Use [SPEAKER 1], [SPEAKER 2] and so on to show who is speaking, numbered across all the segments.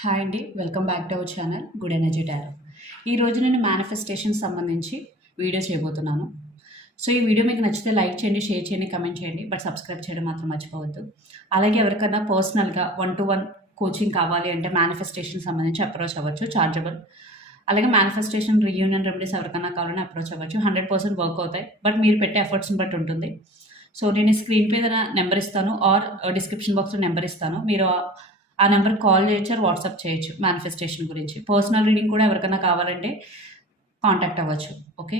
[SPEAKER 1] Hi అండి welcome back to our channel good energy tarot. ఈరోజు నేను మేనిఫెస్టేషన్ సంబంధించి వీడియో చేయబోతున్నాను. సో ఈ వీడియో మీకు నచ్చితే లైక్ చేయండి షేర్ చేయండి కమెంట్ చేయండి బట్ సబ్స్క్రైబ్ చేయడం మాత్రం మర్చిపోవద్దు. అలాగే ఎవరికైనా పర్సనల్గా వన్ టు వన్ కోచింగ్ కావాలి అంటే మేనిఫెస్టేషన్ సంబంధించి అప్రోచ్ అవ్వచ్చు చార్జబుల్ అలాగే మేనిఫెస్టేషన్ రీయూనియన్ రెమెడీస్ ఎవరికైనా కావాలని అప్రోచ్ అవ్వచ్చు. హండ్రెడ్ పర్సెంట్ వర్క్ అవుతాయి బట్ మీరు పెట్టే ఎఫర్ట్స్ని బట్టి ఉంటుంది. సో నేను స్క్రీన్ మీద నెంబర్ ఇస్తాను ఆర్ డిస్క్రిప్షన్ బాక్స్లో నెంబర్ ఇస్తాను. మీరు ఆ- నెంబర్కి నెంబర్ కాల్ చేయొచ్చు వాట్సాప్ చేయొచ్చు మేనిఫెస్టేషన్ గురించి. పర్సనల్ రీడింగ్ కూడా ఎవరికైనా కావాలంటే కాంటాక్ట్ అవ్వచ్చు okay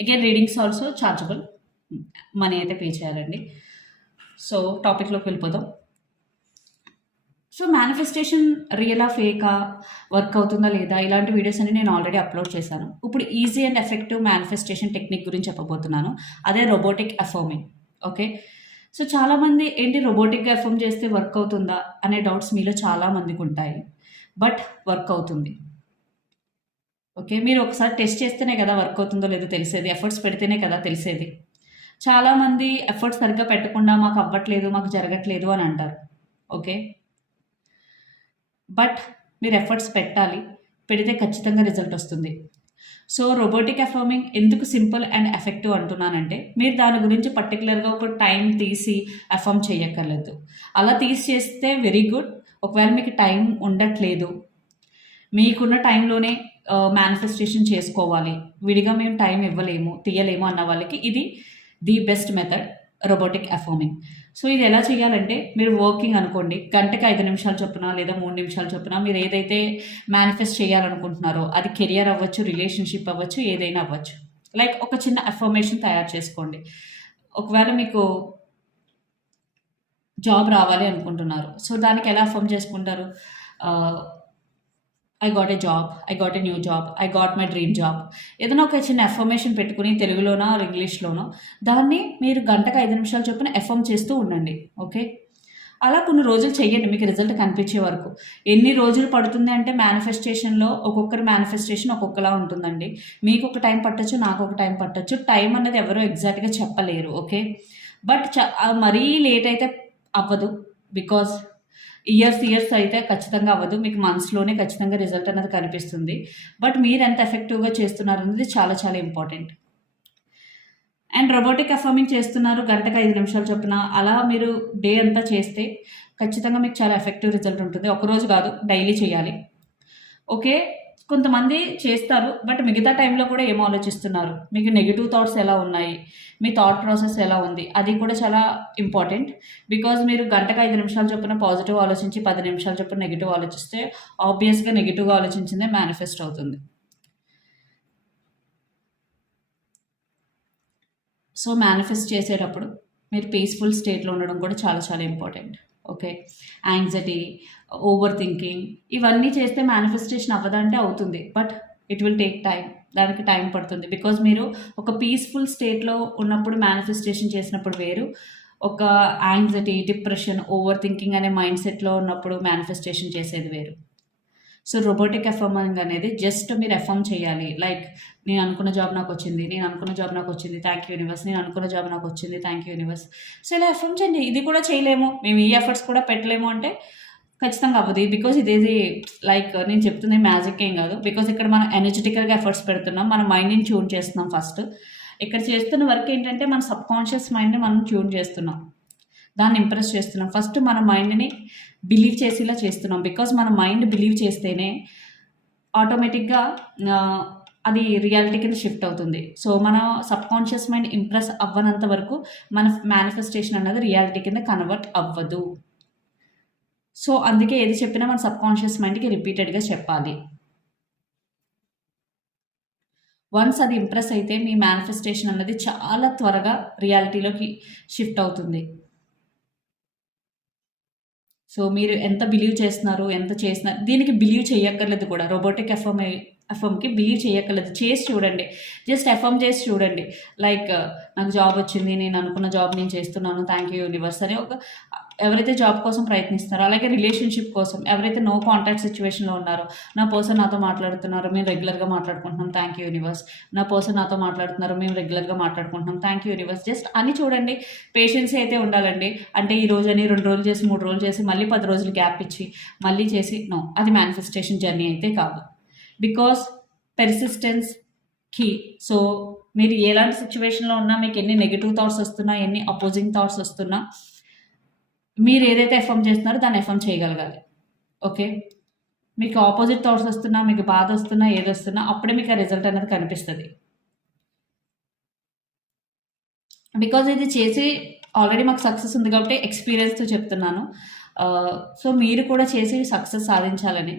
[SPEAKER 1] again readings also chargeable money అయితే పే చేయాలండి. సో టాపిక్లోకి వెళ్ళిపోదాం. సో మేనిఫెస్టేషన్ రియలా ఫేకా వర్క్ అవుతుందా లేదా? ఇలాంటి వీడియోస్ అన్ని నేను ఆల్రెడీ అప్లోడ్ చేశాను. ఇప్పుడు easy and effective manifestation technique గురించి చెప్పబోతున్నాను. అదే రోబోటిక్ అఫర్మింగ్ ఓకే సో చాలామంది ఏంటి రోబోటిక్గా ఎఫర్మ్ చేస్తే వర్క్ అవుతుందా అనే డౌట్స్ మీలో చాలామందికి ఉంటాయి. బట్ వర్క్ అవుతుంది. ఓకే మీరు ఒకసారి టెస్ట్ చేస్తేనే కదా వర్క్ అవుతుందో లేదో తెలిసేది. ఎఫర్ట్స్ పెడితేనే కదా తెలిసేది. చాలామంది ఎఫర్ట్స్ సరిగ్గా పెట్టకుండా మాకు అవ్వట్లేదు మాకు జరగట్లేదు అని అంటారు. ఓకే బట్ మీరు ఎఫర్ట్స్ పెట్టాలి. పెడితే ఖచ్చితంగా రిజల్ట్ వస్తుంది. సో రోబోటిక్ అఫర్మింగ్ ఎందుకు సింపుల్ అండ్ ఎఫెక్టివ్ అంటున్నానంటే మీరు దాని గురించి పర్టికులర్గా ఒక టైం తీసి అఫర్మ్ చేయక్కర్లేదు. అలా తీసి చేస్తే వెరీ గుడ్ ఒకవేళ మీకు టైం ఉండట్లేదు మీకున్న టైంలోనే మేనిఫెస్టేషన్ చేసుకోవాలి. విడిగా మేము టైం ఇవ్వలేము తీయలేము అన్న వాళ్ళకి ఇది the best method robotic affirming so ఇది ఎలా చేయాలంటే మీరు వర్కింగ్ అనుకోండి గంటకి ఐదు నిమిషాలు చొప్పున లేదా మూడు నిమిషాలు చొప్పున మీరు ఏదైతే మేనిఫెస్ట్ చేయాలనుకుంటున్నారో అది కెరియర్ అవ్వచ్చు రిలేషన్షిప్ అవ్వచ్చు ఏదైనా అవ్వచ్చు. లైక్ ఒక చిన్న అఫర్మేషన్ తయారు చేసుకోండి. ఒకవేళ మీకు జాబ్ రావాలి అనుకుంటున్నారు సో దానికి ఎలా అఫర్మ్ చేసుకుంటారు? Uh, I got a job I got a new job I got my dream job ఏదైనా ఒక చిన్న ఎఫర్మేషన్ పెట్టుకుని తెలుగులోనో ఆర్ ఇంగ్లీష్లోనో దాన్ని మీరు గంటకు ఐదు నిమిషాలు చొప్పున ఎఫర్మ్ చేస్తూ ఉండండి ఓకే అలా కొన్ని రోజులు చేయండి మీకు రిజల్ట్ కనిపించే వరకు. ఎన్ని రోజులు పడుతుంది అంటే మేనిఫెస్టేషన్లో ఒక్కొక్కరి మేనిఫెస్టేషన్ ఒక్కొక్కలా ఉంటుందండి. మీకు ఒక టైం పట్టచ్చు నాకు ఒక టైం పట్టొచ్చు టైం అన్నది ఎవరో ఎగ్జాక్ట్గా చెప్పలేరు ఓకే బట్ చ మరీ లేట్ అయితే అవ్వదు బికాజ్ ఇయర్స్ ఇయర్స్ అయితే ఖచ్చితంగా అవ్వదు. మీకు మంత్స్లోనే ఖచ్చితంగా రిజల్ట్ అనేది కనిపిస్తుంది. బట్ మీరు ఎంత ఎఫెక్టివ్గా చేస్తున్నారు అనేది చాలా చాలా ఇంపార్టెంట్ అండ్ రోబోటిక్ అఫర్మింగ్ చేస్తున్నారు గంటకు ఐదు నిమిషాలు చొప్పున. అలా మీరు డే అంతా చేస్తే ఖచ్చితంగా మీకు చాలా ఎఫెక్టివ్ రిజల్ట్ ఉంటుంది. ఒకరోజు కాదు డైలీ చేయాలి. ఓకే కొంతమంది చేస్తారు బట్ మిగతా టైంలో కూడా ఏం ఆలోచిస్తున్నారు? మీకు నెగిటివ్ థాట్స్ ఎలా ఉన్నాయి? మీ థాట్ ప్రాసెస్ ఎలా ఉంది? అది కూడా చాలా ఇంపార్టెంట్ బికాజ్ మీరు గంటకు ఐదు నిమిషాలు చొప్పున పాజిటివ్ ఆలోచించి పది నిమిషాల చొప్పున నెగిటివ్ ఆలోచిస్తే ఆబ్వియస్గా నెగిటివ్గా ఆలోచించిందే మేనిఫెస్ట్ అవుతుంది. సో మేనిఫెస్ట్ చేసేటప్పుడు మీరు పీస్ఫుల్ స్టేట్లో ఉండడం కూడా చాలా చాలా important okay? Anxiety overthinking ఇవన్నీ చేస్తే మేనిఫెస్టేషన్ అవ్వదంటే అవుతుంది. But it will take time దానికి టైం పడుతుంది. బికాజ్ మీరు ఒక పీస్ఫుల్ స్టేట్లో ఉన్నప్పుడు మేనిఫెస్టేషన్ చేసినప్పుడు వేరు. ఒక యాంగ్జైటీ డిప్రెషన్ ఓవర్ థింకింగ్ అనే మైండ్ సెట్లో ఉన్నప్పుడు మేనిఫెస్టేషన్ చేసేది వేరు. సో రోబోటిక్ ఎఫర్మింగ్ అనేది జస్ట్ మీరు ఎఫర్మ్ చేయాలి. లైక్ నేను అనుకున్న జాబ్ నాకు వచ్చింది నేను అనుకున్న జాబ్ నాకు వచ్చింది థ్యాంక్ యూ యూనివర్స్ నేను అనుకున్న జాబ్ నాకు వచ్చింది థ్యాంక్ యూ యూనివర్స్ సో ఇలా ఎఫర్మ్ చేయండి. ఇది కూడా చేయలేము. మేము ఈ ఎఫర్ట్స్ కూడా పెట్టలేము అంటే ఖచ్చితంగా అవ్వదు. బికాజ్ ఇదేది లైక్ నేను చెప్తుంది మ్యాజిక్ ఏం కాదు. బికాజ్ ఇక్కడ మనం ఎనర్జెటికల్గా ఎఫర్ట్స్ పెడుతున్నాం. మన మైండ్ని ట్యూన్ చేస్తున్నాం ఫస్ట్ ఇక్కడ చేస్తున్న వర్క్ ఏంటంటే మన సబ్ కాన్షియస్ మైండ్ని మనం ట్యూన్ చేస్తున్నాం. దాన్ని ఇంప్రెస్ చేస్తున్నాం. ఫస్ట్ మన మైండ్ని బిలీవ్ చేసేలా చేస్తున్నాం. బికాజ్ మన మైండ్ బిలీవ్ చేస్తేనే ఆటోమేటిక్గా అది రియాలిటీ కింద షిఫ్ట్ అవుతుంది. సో మన సబ్ కాన్షియస్ మైండ్ ఇంప్రెస్ అవ్వనంత వరకు మన మేనిఫెస్టేషన్ అన్నది రియాలిటీ కింద కన్వర్ట్ అవ్వదు. సో అందుకే ఏది చెప్పినా మన సబ్ కాన్షియస్ మైండ్కి రిపీటెడ్గా చెప్పాలి. వన్స్ అది ఇంప్రెస్ అయితే మీ మేనిఫెస్టేషన్ అన్నది చాలా త్వరగా రియాలిటీలోకి షిఫ్ట్ అవుతుంది. సో మీరు ఎంత బిలీవ్ చేస్తున్నారు ఎంత చేస్తున్నారు దీనికి బిలీవ్ చేయక్కర్లేదు కూడా. రోబోటిక్ ఎఫ్ఎం ఎఫ్ఎంకి బిలీవ్ చేయక్కర్లేదు. చేసి చూడండి. జస్ట్ ఎఫ్ఎం చేసి చూడండి. లైక్ నాకు జాబ్ వచ్చింది నేను అనుకున్న జాబ్ నేను చేస్తున్నాను. థ్యాంక్ యూ యూనివర్స్ అని ఒక ఎవరైతే జాబ్ కోసం ప్రయత్నిస్తున్నారో అలాగే రిలేషన్షిప్ కోసం ఎవరైతే నో కాంటాక్ట్ సిచ్యువేషన్లో ఉన్నారో నా పర్సన్ నాతో మాట్లాడుతున్నారు మేము రెగ్యులర్గా మాట్లాడుకుంటున్నాం థ్యాంక్ యూ యూనివర్స్. నా పర్సన్ నాతో మాట్లాడుతున్నారు మేము రెగ్యులర్గా మాట్లాడుకుంటున్నాం థ్యాంక్ యూ యూనివర్స్. జస్ట్ అని చూడండి పేషెన్స్ అయితే ఉండాలండి. అంటే ఈ రోజు అని రెండు రోజులు చేసి మూడు రోజులు చేసి మళ్ళీ పది రోజులు గ్యాప్ ఇచ్చి మళ్ళీ చేసి నో అది మేనిఫెస్టేషన్ జర్నీ అయితే కాదు. బికాస్ పెర్సిస్టెన్స్ కీ సో మీరు ఎలాంటి సిచ్యువేషన్లో ఉన్నా మీకు ఎన్ని నెగిటివ్ థాట్స్ వస్తున్నా ఎన్ని అపోజింగ్ థాట్స్ వస్తున్నా మీరు ఏదైతే ఎఫ్ఎం చేస్తున్నారో దాన్ని ఎఫ్ఎం చేయగలగాలి. ఓకే మీకు ఆపోజిట్ థాట్స్ వస్తున్నా మీకు బాధ వస్తున్నా ఏది వస్తున్నా అప్పుడే మీకు ఆ రిజల్ట్ అనేది కనిపిస్తుంది. బికాజ్ ఇది చేసి ఆల్రెడీ మాకు సక్సెస్ ఉంది కాబట్టి ఎక్స్పీరియన్స్తో చెప్తున్నాను. Uh, సో మీరు కూడా చేసి సక్సెస్ సాధించాలని.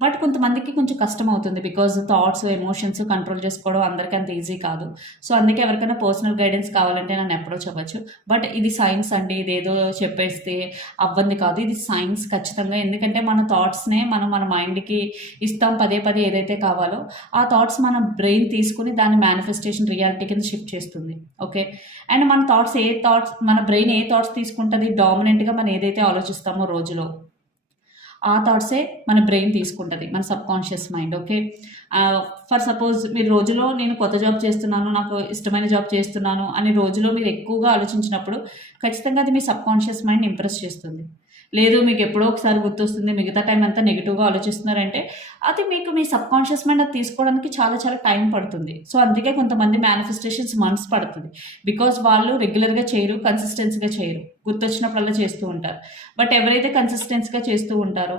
[SPEAKER 1] బట్ కొంతమందికి కొంచెం కష్టం అవుతుంది బికాజ్ థాట్స్ ఎమోషన్స్ కంట్రోల్ చేసుకోవడం అందరికీ అంత ఈజీ కాదు. సో అందుకే ఎవరికైనా పర్సనల్ గైడెన్స్ కావాలంటే నన్ను అప్రోచ్ అవ్వచ్చు బట్ ఇది సైన్స్ అండి ఇదేదో చెప్పేస్తే అవ్వంది కాదు. ఇది సైన్స్ ఖచ్చితంగా. ఎందుకంటే మన థాట్స్నే మనం మన మైండ్కి ఇస్తాం పదే పదే ఏదైతే కావాలో ఆ థాట్స్ మన బ్రెయిన్ తీసుకుని దాని మేనిఫెస్టేషన్ రియాలిటీ కింద షిఫ్ట్ చేస్తుంది. ఓకే? అండ్ మన థాట్స్ ఏ థాట్స్ మన బ్రెయిన్ ఏ థాట్స్ తీసుకుంటుంది డామినెంట్గా మనం ఏదైతే ఆలోచిస్తామో రోజులో ఆ థాట్సే మన బ్రెయిన్ తీసుకుంటుంది మన subconscious mind okay for suppose మీరు రోజులో నేను కొత్త జాబ్ చేస్తున్నాను నాకు ఇష్టమైన జాబ్ చేస్తున్నాను అని రోజులో మీరు ఎక్కువగా ఆలోచించినప్పుడు ఖచ్చితంగా అది మీ సబ్ కాన్షియస్ మైండ్ ఇంప్రెస్ చేస్తుంది. లేదు మీకు ఎప్పుడో ఒకసారి గుర్తొస్తుంది మిగతా టైం అంతా నెగిటివ్గా ఆలోచిస్తున్నారంటే అది మీకు మీ సబ్ కాన్షియస్ మైండ్ అది తీసుకోవడానికి చాలా చాలా టైం పడుతుంది. సో అందుకే కొంతమంది మేనిఫెస్టేషన్స్ మంత్స్ పడుతుంది. బికాజ్ వాళ్ళు రెగ్యులర్గా చేయరు కన్సిస్టెన్సీగా చేయరు. గుర్తొచ్చినప్పుడల్లా చేస్తూ ఉంటారు. బట్ ఎవరైతే కన్సిస్టెన్సీగా చేస్తూ ఉంటారో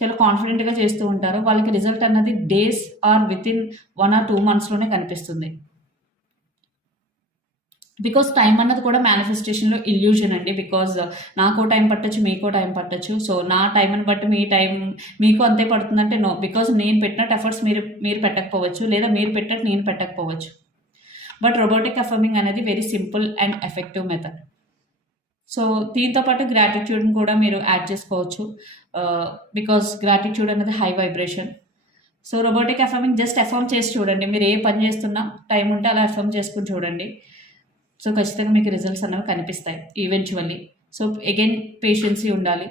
[SPEAKER 1] చాలా కాన్ఫిడెంట్గా చేస్తూ ఉంటారో వాళ్ళకి రిజల్ట్ అన్నది days or within one or two మంత్స్లోనే కనిపిస్తుంది. బికాస్ టైం అన్నది కూడా మేనిఫెస్టేషన్లో ఇల్యూజన్ అండి. బికాజ్ uh, నాకో టైం పట్టచ్చు మీకో టైం పట్టచ్చు. సో నా టైంని బట్టి మీ టైం మీకు అంతే పడుతుందంటే నో బికాజ్ నేను పెట్టినట్టు ఎఫర్ట్స్ మీరు మీరు పెట్టకపోవచ్చు. లేదా మీరు పెట్టినట్టు నేను పెట్టకపోవచ్చు. బట్ రోబోటిక్ అఫర్మింగ్ అనేది very simple and effective method so దీంతో పాటు గ్రాటిట్యూడ్ని కూడా మీరు యాడ్ చేసుకోవచ్చు. Uh, బికాస్ గ్రాటిట్యూడ్ అనేది high vibration so robotic affirming just affirm చేసి చూడండి. మీరు ఏ పని చేస్తున్నా టైం ఉంటే అలా ఎఫర్మ్ చేసుకుని చూడండి. సో ఖచ్చితంగా మీకు రిజల్ట్స్ అనేవి కనిపిస్తాయి ఈవెన్చువల్లీ సో అగైన్ పేషెన్సీ ఉండాలి.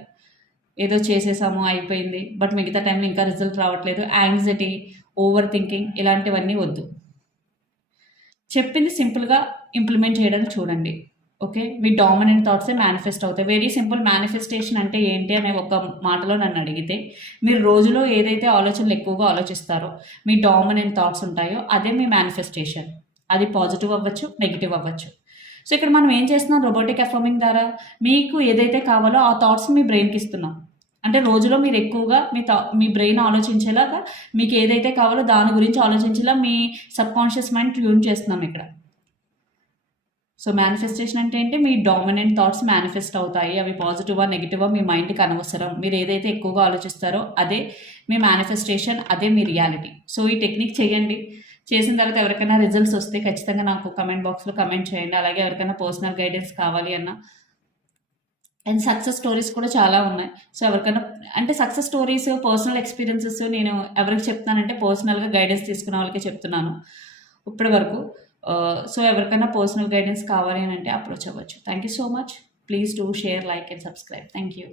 [SPEAKER 1] ఏదో చేసేసాము అయిపోయింది. బట్ మిగతా టైంలో ఇంకా రిజల్ట్ రావట్లేదు. యాంగ్జైటీ ఓవర్ థింకింగ్ ఇలాంటివన్నీ వద్దు. చెప్పింది సింపుల్గా ఇంప్లిమెంట్ చేయడానికి చూడండి. ఓకే మీ డామినెంట్ థాట్సే మేనిఫెస్ట్ అవుతాయి. వెరీ సింపుల్ మేనిఫెస్టేషన్ అంటే ఏంటి అనే ఒక మాటలో నన్ను అడిగితే మీరు రోజులో ఏదైతే ఆలోచనలు ఎక్కువగా ఆలోచిస్తారో మీ డామినెంట్ థాట్స్ ఉంటాయో అదే మీ మేనిఫెస్టేషన్ అది పాజిటివ్ అవ్వచ్చు నెగిటివ్ అవ్వచ్చు. సో ఇక్కడ మనం ఏం చేస్తున్నాం? రోబోటిక్ ఎఫర్మింగ్ ద్వారా మీకు ఏదైతే కావాలో ఆ థాట్స్ మీ బ్రెయిన్కి ఇస్తున్నాం. అంటే రోజులో మీరు ఎక్కువగా మీ మీ బ్రెయిన్ ఆలోచించేలాగా మీకు ఏదైతే కావాలో దాని గురించి ఆలోచించేలా మీ సబ్ కాన్షియస్ మైండ్ ట్యూన్ చేస్తున్నాం ఇక్కడ. సో మేనిఫెస్టేషన్ అంటే ఏంటి? మీ డామినెంట్ థాట్స్ మేనిఫెస్ట్ అవుతాయి. అవి పాజిటివా నెగిటివా మీ మైండ్కి అనవసరం. మీరు ఏదైతే ఎక్కువగా ఆలోచిస్తారో అదే మీ మేనిఫెస్టేషన్ అదే మీ రియాలిటీ సో ఈ టెక్నిక్ చేయండి. చేసిన తర్వాత ఎవరికైనా రిజల్ట్స్ వస్తే ఖచ్చితంగా నాకు కమెంట్ బాక్స్లో కమెంట్ చేయండి. అలాగే ఎవరికైనా పర్సనల్ గైడెన్స్ కావాలి అన్న. అండ్ సక్సెస్ స్టోరీస్ కూడా చాలా ఉన్నాయి. సో ఎవరికైనా అంటే సక్సెస్ స్టోరీస్ పర్సనల్ ఎక్స్పీరియన్సెస్ నేను ఎవరికి చెప్తానంటే పర్సనల్గా గైడెన్స్ తీసుకున్న వాళ్ళకి చెప్తున్నాను. ఇప్పటి వరకు సో uh, ఎవరికైనా పర్సనల్ గైడెన్స్ కావాలి అని అంటే అప్రోచ్ అవ్వచ్చు. Thank you so much please do share like and subscribe thank you